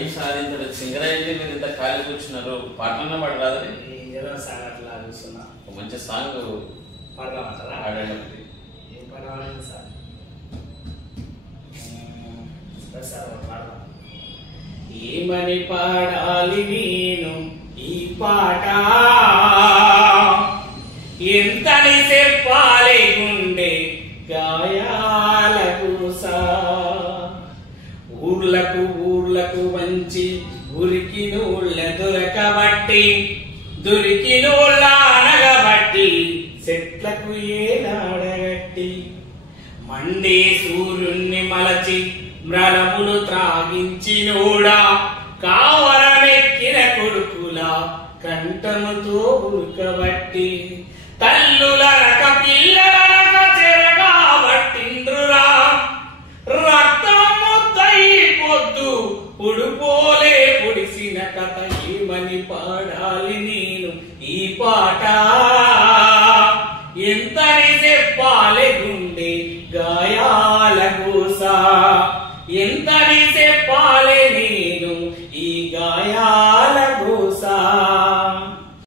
ఏం సాధించారు? సింగరాయితే మీరు ఇంత ఖాళీ కూర్చున్నారు, పాటలన్నా పాడరాదని సార్ అట్లా చూస్తున్నా. మంచి సాంగ్ పాడదామంటారా? పాడండి. ఏం పాడాలి సార్? సార్ పాడదాం. ఏమని పాడాలి నేను ఈ పాట, ఎంతని చెప్పాలి గుండె గాయాలకు సా. ఊర్లకు ఊర్లకు వంచి ఉరికినోళ్ళ దొరకబట్టి, దొరికినోళ్ళ అనగబట్టి, చెట్లకు ఏలాడగట్టి, మండే సూర్యుణ్ణి మలచి మ్రలములు త్రాగించినోడా, కావరమెక్కిన కొడుకులా కంఠముతో ఉడకబట్టి, తల్లులనక పిల్లలనక చెరగాబట్టిండ్రురా, రక్తము పొద్దు ఉడుపోలే పొడిసిన కథ. ఏమని పాడాలి నేను ఈ పాట.